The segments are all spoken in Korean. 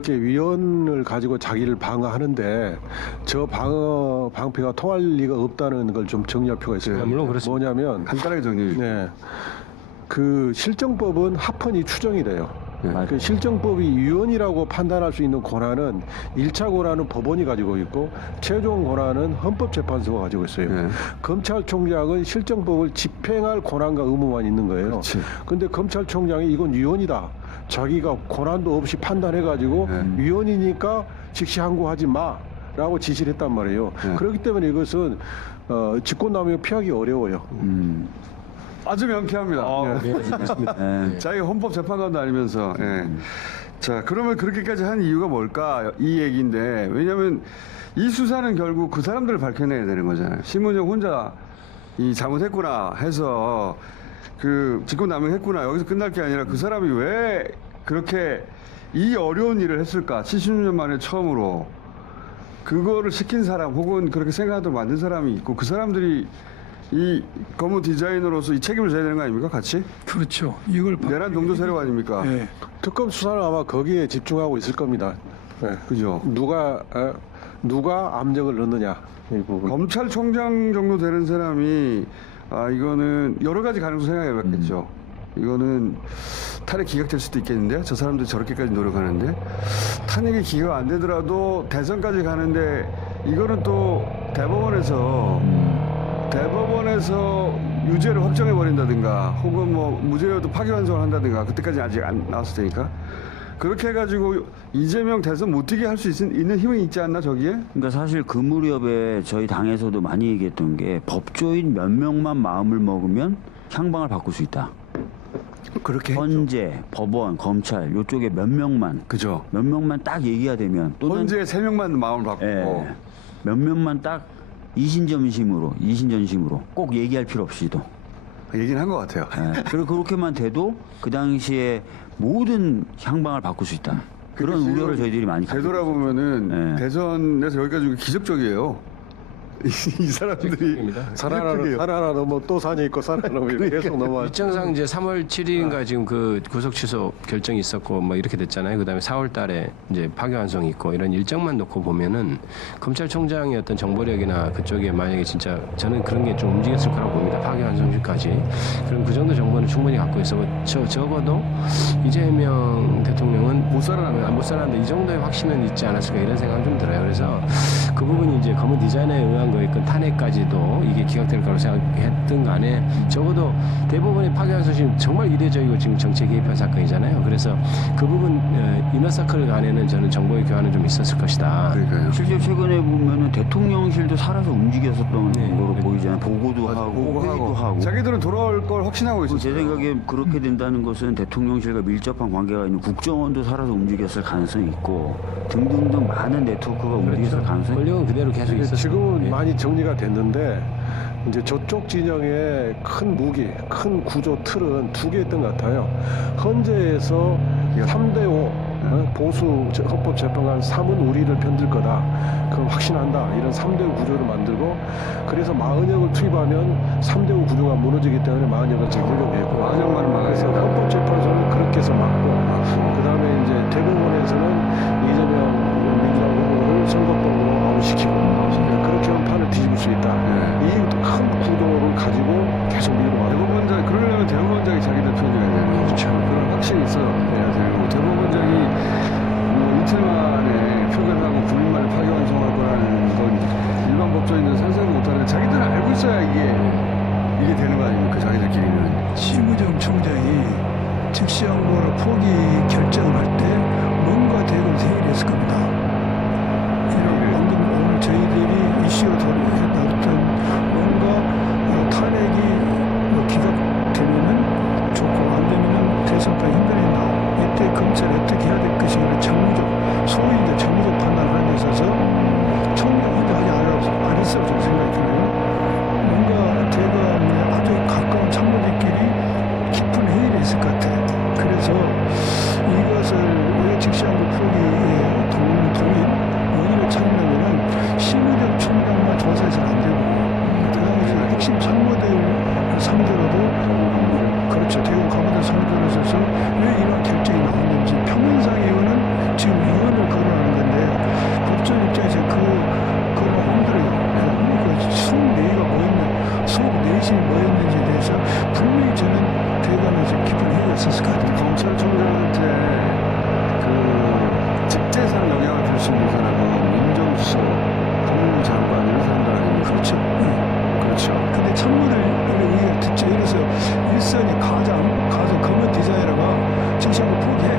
이렇게 위원을 가지고 자기를 방어하는데 저 방패가 통할 리가 없다는 걸 좀 정리할 필요가 있어요. 물론 그렇습니다. 뭐냐면 간단하게 정리해 주세요. 네. 그 실정법은 합헌이 추정이 돼요. 네. 그 실정법이 위헌이라고 판단할 수 있는 권한은 1차 권한은 법원이 가지고 있고 최종 권한은 헌법재판소가 가지고 있어요. 네. 검찰총장은 실정법을 집행할 권한과 의무만 있는 거예요. 그렇지. 근데 검찰총장이 이건 위헌이다. 자기가 권한도 없이 판단해가지고 위헌이니까 즉시 항고하지 마라고 지시를 했단 말이에요. 네. 그렇기 때문에 이것은 직권남용 피하기 어려워요. 아주 명쾌합니다. 네, 맞습니다. 자기가 헌법재판관도 아니면서. 예. 자, 그러면 그렇게까지 한 이유가 뭘까? 이 얘기인데, 왜냐하면 이 수사는 결국 그 사람들을 밝혀내야 되는 거잖아요. 신문영 혼자 이 잘못했구나 해서 그 직권남용했구나 여기서 끝날 게 아니라 그 사람이 왜 그렇게 이 어려운 일을 했을까? 70년 만에 처음으로 그거를 시킨 사람 혹은 그렇게 생각하도록 만든 사람이 있고 그 사람들이 이 검은 디자이너로서 이 책임을 져야 되는 거 아닙니까? 같이? 그렇죠. 이걸 내란 동조 세력 아닙니까? 예. 특검 수사는 아마 거기에 집중하고 있을 겁니다. 네. 그죠? 누가 압력을 넣느냐 이 부분. 검찰총장 정도 되는 사람이 이거는 여러 가지 가능성 생각해봤겠죠. 이거는 탄핵 기각될 수도 있겠는데 저 사람들이 저렇게까지 노력하는데 탄핵이 기각 안 되더라도 대선까지 가는데 이거는 또 대법원에서 유죄를 확정해 버린다든가 혹은 뭐 무죄여도 파기환송을 한다든가 그때까지 아직 안 나왔을 테니까 그렇게 해가지고 이재명 대선 못 뛰게 할 수 있는 힘이 있지 않나 저기에? 그러니까 사실 그 무렵에 저희 당에서도 많이 얘기했던 게 법조인 몇 명만 마음을 먹으면 향방을 바꿀 수 있다. 그렇게 헌재, 법원, 검찰 요쪽에 몇 명만 그죠? 몇 명만 딱 얘기가 되면 또는 헌재 3명만 마음을 바꾸고 예, 몇 명만 딱 이신전심으로 꼭 얘기할 필요 없이도 얘기는 한 것 같아요. 예, 그리고 그렇게만 돼도 그 당시에 모든 향방을 바꿀 수 있다. 그런 지금 우려를 저희들이 많이 갖고 되돌아보면은 네. 대선에서 여기까지 온 게 기적적이에요. 이 사람들이 산 하나 넘어 또 산이 있고 산 하나 넘어 계속 넘어. 일정상 이제 3월 7일인가 지금 그 구속 취소 결정이 있었고 뭐 이렇게 됐잖아요. 그다음에 4월 달에 이제 파기환송이 있고 이런 일정만 놓고 보면은 검찰총장의 어떤 정보력이나 그쪽에 만약에 진짜 저는 그런 게 좀 움직였을 거라고 봅니다. 파기환송까지. 그럼 그 정도 정보는 충분히 갖고 있어. 적어도 이재명 대통령은 못 살아난다. 이 정도의 확신은 있지 않았을까 이런 생각이 좀 들어요. 그래서 그 부분이 이제 검은 디자이너에 의한 거에 그 탄핵까지도 이게 기각될 거라고 생각했던 간에 적어도 대부분의 파기환송심은 정말 이례적이고 지금 정치에 개입한 사건이잖아요. 그래서 그 부분 이너서클 간에는 저는 정보의 교환은 좀 있었을 것이다. 그러니까요. 실제 최근에 보면은 대통령실도 살아서 움직였었던 네. 거로 보이잖아요. 보고도 하고 회의도 하고. 자기들은 돌아올 걸 확신하고 있었어요. 제 생각에 그렇게 된다는 것은 대통령실과 밀접한 관계가 있는 국정원도 살아서 움직였을 가능성이 있고 등등등 많은 네트워크가 움직였을 가능성이 권력은 그대로 계속 있었어요. 지금은 예. 많이 정리가 됐는데 이제 저쪽 진영의 큰 무기, 큰 구조 틀은 두 개 있던 것 같아요. 헌재에서 3대5 보수 헌법재판관 3은 우리를 편들 거다. 그걸 확신한다. 이런 3대5 구조를 만들고 그래서 마은혁을 투입하면 3대5 구조가 무너지기 때문에 마은혁을 잡으려고 했고 마은혁만은 막아야 그래서 된다. 헌법재판소는 그렇게 해서 막고 그 다음에 이제 대법원에서는 이재명 민주당 후보를 선거법으로 아웃시키고 그렇게 하면 판을 뒤집을 수 있다. 이 큰 구도를 가지고 계속 밀어가고 대법원장 그러려면 대법원장이 자기들 편이어야 되는 거죠. 그런 확신이 있어야 되고 대법원장이 뭐 이틀 만에 표결하고 9일 만에 파기환송할 거라는 건 일반 법조인들은 상상도 못하는데 자기들은 알고 있어야 이게 되는 거 아닙니까? 자기들끼리는. 심우정 총장이 즉시항고를 포기 결정할 때 뭔가 대응 회의를 했을 겁니다. 이런 방금 오늘 저희들이 이슈가 다뤘던 뭔가 탄핵이 뭐 기각되면은 좋고 안 되면은 대선파 힘들어진다. 이때 검찰이 어떻게 해야 될 것인가 소위 이제 정무적 판단을 하는 데 있어서 총장 혼자 하지 않았을 좀 생각이 들어요. 뭔가 제가 아주 가까운 참모들끼리 깊은 회의를 했을 것 같아요. 그래서 이것을 왜 직시항고 포기에 동의 원인을 찾으려면은 심의적 총장만 조사해서는 안 되고 그 당시 핵심 참모들 상대로도 그렇죠. 대우 가부들 상대로 있어서 왜 이런 결정이 나왔는지 평면상 이거는 지금 의원을 내심이 뭐였는지에 대해서 분명히 저는 대관에서 깊은 회의가 있었을 것 같아요. 검찰총장한테 그 직제상 영향을 줄 수 있는 사람은 민정수석, 법무부 장관 이런 사람들 아닙니까? 그렇죠. 예. 그렇죠. 근데 참모들 우리가 듣죠. 이래서 일선이 가장 검은 디자이너가 직시하고 포기해.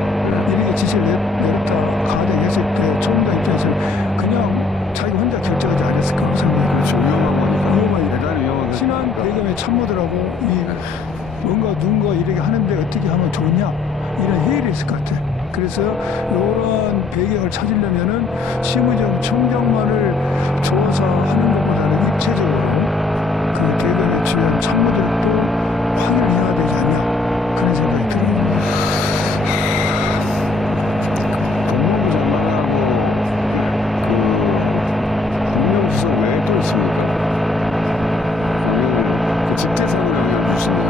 이렇게 지시를 내렸다 가정했을 때 총장 입장에서는 그냥 자기 혼자 결정하지 않았을까 생각해요. 그렇죠. 위험한 거니까. 위험하니까. 대단히 위험한 친한 거니까. 대검의 참모들하고 뭔가 누군가 이렇게 하는데 어떻게 하면 좋냐 이런 회의를 했을 것 같아. 그래서 이런 배경을 찾으려면은 심의정 총장만을 조사하는 것보다는 입체적으로 그 대검에 주요한 참모들도 확인을 해야 되지 않냐 그런 생각이 들어요. 법무부 장관하고 그 민정수석 외에 또 있습니까? 그 직제상으로 영향을 줄 수 있는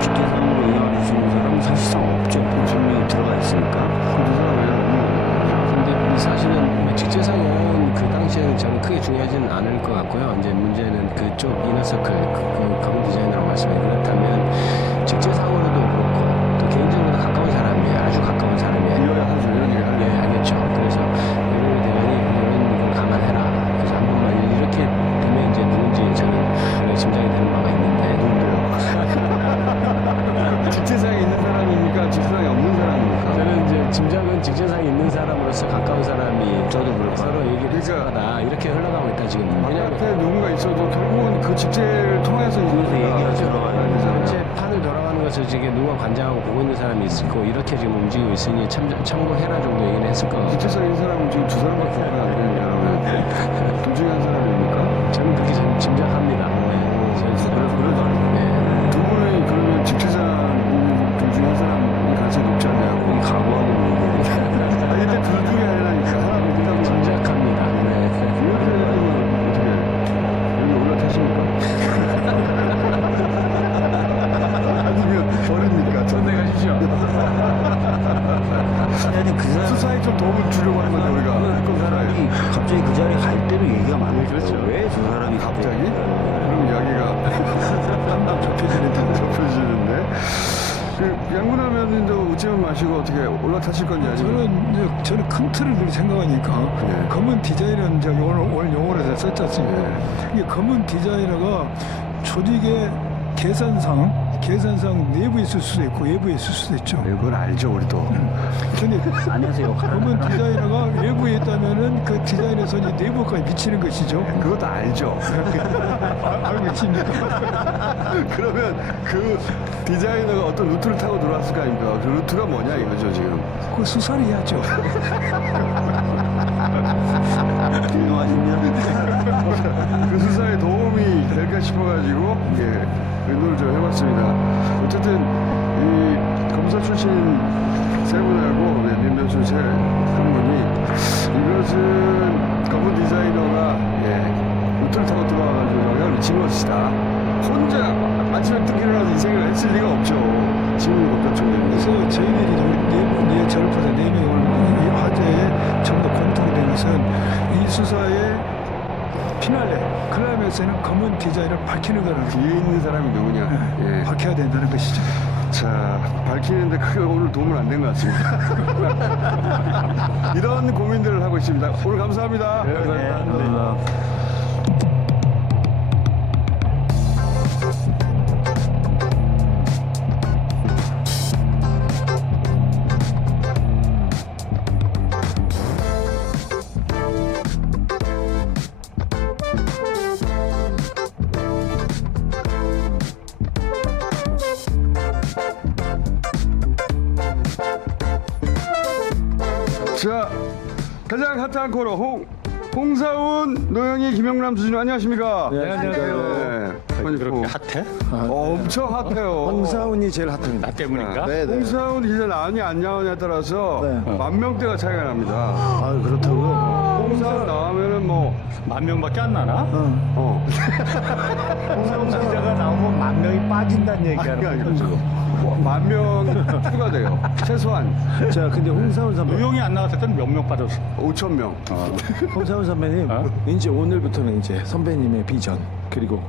직계상으로 영향을 줄 수 있는 사람은 사실상 없죠. 분명히 들어가 있으니까. 그 사람 외에는 없는 거죠. 근데 사실은 뭐 직제상은 그 당시에는 저는 크게 중요하지는 않을 것 같고요. 이제 문제는 그쪽 이너서클, 그 검은 디자이너라고 말씀해 그렇다면 직제상으로도 그렇고 또 개인적으로도 가까운 사람이에요. 아주 가까운 사람이에요. 이어야 하죠. 이런 얘기 하는 예, 알겠죠. 그래서 이런 대원이 이런 걸 감안해라. 그래서 한 번만 이렇게 되면 이제 누군지 저는 짐작이 되는 바가 있는데 누군데요? 직제상에 있는 사람입니까? 직제상에 없는 사람입니까? 저는 이제 짐작은 직제상에 있는 사람으로서 가까운 사람이 저도 그럴 서로 얘기를 그러니까 하다 이렇게 흘러가고 있다 지금. 왜냐하면 바깥에 누군가 있어도 결국은 그 직제를 통해서 그래서 얘기가 들어가야 되잖아요. 전체 판을 돌아가는 것을 지금 누가 관장하고 보고 있는 사람이 있고 이렇게 지금 움직이고 있으니 참고해라 정도 얘기는 했을 거. 직제상에 있는 사람은 지금 두 사람밖에 안 되는데 여러분 둘 중에 한 사람입니까? 저는 그렇게 짐작합니다. 네. 저는 네. 두 분이 그러면 직제상 있는 둘 중에 한 사람이 가능성이 높지 않냐고 각오하고 얘기해요. 아 근데 둘 중에 하나니까 하나 믿으라고 짐작합니다. 네. 이렇게 되면 어떻게 여기 올라타십니까? 아니면 버립니까? 선택하십시오. 아니 그 사람 수사에 좀 도움을 주려고 하는 건데 우리가 그 사람이 갑자기 그 자리에 갈 때도 얘기가 많아요. 그렇죠. 왜 저 사람이 갑자기? 그럼 이야기가 좁혀지는데 그 양문하면도 웃지만 마시고 어떻게 올라타실 건지 아니면 저는 큰 틀을 그렇게 생각하니까 네. 검은 검은 디자이너는 이제 오늘 용어로 썼지 않습니까? 이게 검은 디자이너가 조직의 계산상 내부에 있을 수도 있고 외부에 있을 수도 있죠. 그건 알죠 우리도 근데 안에서 역할을 검은 하는 디자이너가 외부에 있다면은 그 디자이너 선이 내부까지 미치는 것이죠. 그것도 알죠 알고 있습니까? 그러면 그 디자이너가 어떤 루트를 타고 들어왔을 거 아닙니까? 그 루트가 뭐냐 이거죠 지금 그 수사를 해야죠. 훌륭하십니다. 그 수사에 도움이 될까 싶어가지고 의논을 좀 해봤습니다. 어쨌든 이 검사 출신 세 분하고 민변수 한 분이 이것은 검은 디자이너가 루트를 타고 들어와가지고 영향을 미친 것이다. 혼자 아침에 뜬 일어나서 이 생각을 했을 리가 없죠. 지금 검찰총장이. 그래서 저희들이 네 저를 포함해서 4명을 이 화제에 전부 공통된 것은 이 수사의 피날레 클라이맥스에는 검은 디자인을 밝히는 거라는 뒤에 있는 사람이 누구냐. 예. 밝혀야 된다는 것이죠. 자, 밝히는데 크게 오늘 도움은 안 된 것 같습니다. 이런 고민들을 하고 있습니다. 오늘 감사합니다. 감사합니다. 자, 가장 핫한 코너 홍사훈, 노영희, 김영남, 주진우 안녕하십니까? 네, 안녕하세요. 네. 그렇게 핫해? 엄청 핫해요. 홍사훈이 제일 핫합니다. 나 때문인가? 네, 네. 홍사훈 기자 나오냐 안 나오냐에 따라서 네. 만 명대가 차이가 납니다. 아, 그렇다고요? 홍사훈 나오면은 뭐 10,000명밖에 안 나나? 홍사훈 기자가 나오면 10,000명이 빠진다는 얘기하는 거죠. 만 명 추가돼요. 최소한 자, 근데 홍사훈 선배, 노영이 안 나왔을 때는 몇 명 빠졌어? 5,000명. 홍사훈 선배님, 어? 이제 오늘부터는 이제 선배님의 비전 그리고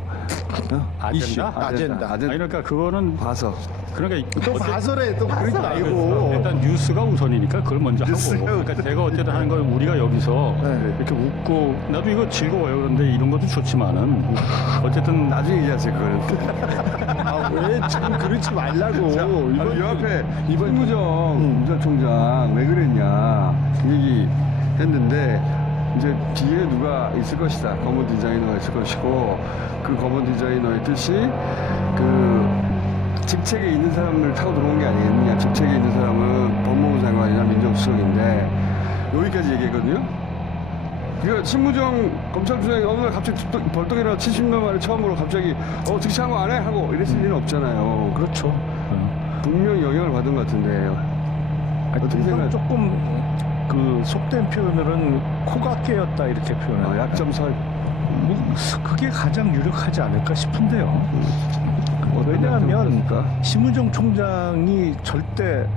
이슈. 아젠다. 아젠다. 아니 그러니까 그거는 봐서. 그러니까 또 봐서래 또 그런 거 아, 아니고. 일단 뉴스가 우선이니까 그걸 먼저 하고 그러니까 제가 어쨌든 하는 건 우리가 여기서 네. 이렇게 웃고 나도 이거 즐거워요. 그런데 이런 것도 좋지만은 어쨌든 나중에 얘기하세요, 그거는. 왜 지금 그러지 말라고. 아니, 요 앞에 신무정 검찰총장 왜 그랬냐 그 얘기 했는데 이제 뒤에 누가 있을 것이다. 검은 디자이너가 있을 것이고 그 검은 디자이너의 뜻이 그 직책에 있는 사람을 타고 들어온 게 아니겠느냐. 직책에 있는 사람은 법무부 장관이나 민정수석인데 여기까지 얘기했거든요. 그러니까 신무정 검찰총장이 어느 날 갑자기 벌떡 일어나 70년 만에 처음으로 갑자기 즉시한 거 안 해? 하고 이랬을 일은 없잖아요. 그렇죠. 분명히 영향을 받은 것 같은데 어떻게 이건 생각하세요? 조금 그 속된 표현으로는 코가 깨었다 이렇게 표현해요. 약점설 뭐 그게 가장 유력하지 않을까 싶은데요. 어떤 왜냐하면 약점입니까? 심우정 총장이 절대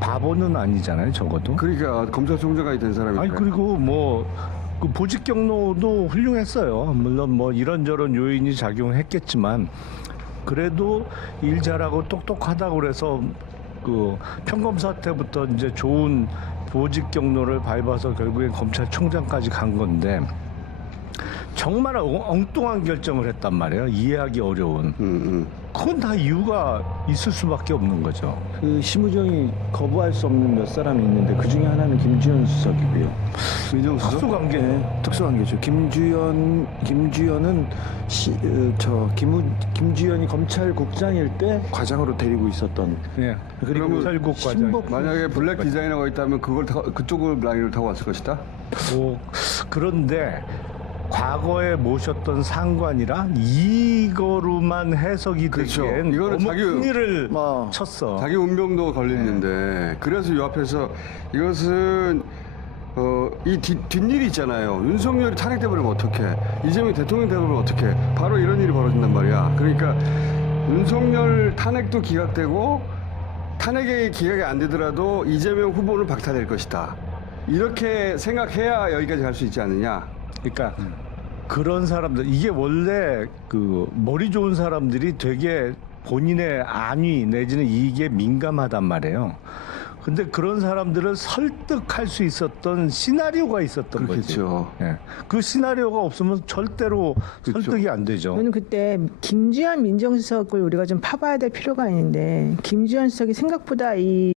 바보는 아니잖아요. 적어도. 그러니까 검찰총장이 된 사람이니까. 아니 그리고 뭐 그 보직 경로도 훌륭했어요. 물론 뭐 이런저런 요인이 작용했겠지만 그래도 일 잘하고 똑똑하다고 그래서 그 평검사 때부터 이제 좋은 보직 경로를 밟아서 결국엔 검찰총장까지 간 건데 정말 엉뚱한 결정을 했단 말이에요. 이해하기 어려운. 그건 다 이유가 있을 수밖에 없는 거죠. 그 심우정이 거부할 수 없는 몇 사람이 있는데 그 중에 하나는 김주현 수석이고요. 민정수석? 특수관계. 네, 특수관계죠. 김주현은 김주현이 검찰국장일 때 과장으로 데리고 있었던. 예. 그리고 그러면 설국 과장. 신복 만약에 블랙 디자이너가 있다면 그쪽을 라인을 타고 왔을 것이다. 그런데 과거에 모셨던 상관이라 이거로만 해석이 그렇죠. 되기엔 이거는 너무 자기- 큰일을 뭐, 쳤어. 자기 운명도 걸리는데 그래서 이 앞에서 이것은 이 뒷일이 있잖아요. 윤석열이 탄핵돼버리면 어떡해. 이재명이 대통령 돼버리면 어떡해. 바로 이런 일이 벌어진단 말이야. 그러니까 윤석열 탄핵도 기각되고 탄핵이 기각이 안 되더라도 이재명 후보는 박탈될 것이다. 이렇게 생각해야 여기까지 갈 수 있지 않느냐. 그러니까 그런 사람들 이게 원래 그 머리 좋은 사람들이 되게 본인의 안위 내지는 이익에 민감하단 말이에요. 근데 그런 사람들을 설득할 수 있었던 시나리오가 있었던 그렇겠죠. 거지. 예. 그 시나리오가 없으면 절대로 그렇죠. 설득이 안 되죠. 저는 그때 김주현 민정수석을 우리가 좀 파봐야 될 필요가 있는데 김주현 수석이 생각보다 이